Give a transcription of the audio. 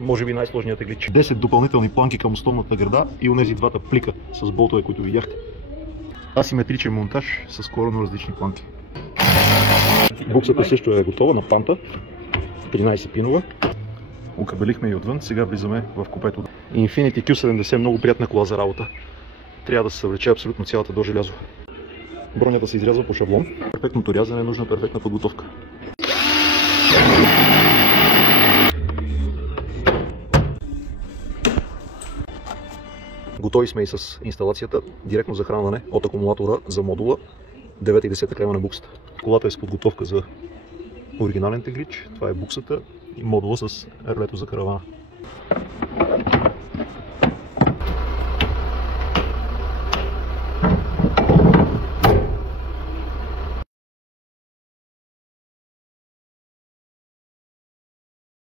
Може би най-сложният теглич. 10 допълнителни планки към основната града и онези двата плика с болтове, които видяхте. Асиметричен монтаж с коренно различни планки. Буксата също е готова на панта. 13 пинова. Окабелихме и отвън, сега влизаме в купето. Infiniti Q70 е много приятна кола за работа. Трябва да се съвлече абсолютно цялата до желязо. Бронята се изрязва по шаблон. Перфектното рязане е нужна перфектна подготовка. Готови сме и с инсталацията, директно захранване от акумулатора за модула 9 и 10 клема на буксата. Колата е с подготовка за оригинален теглич, това е буксата и модула с релето за каравана.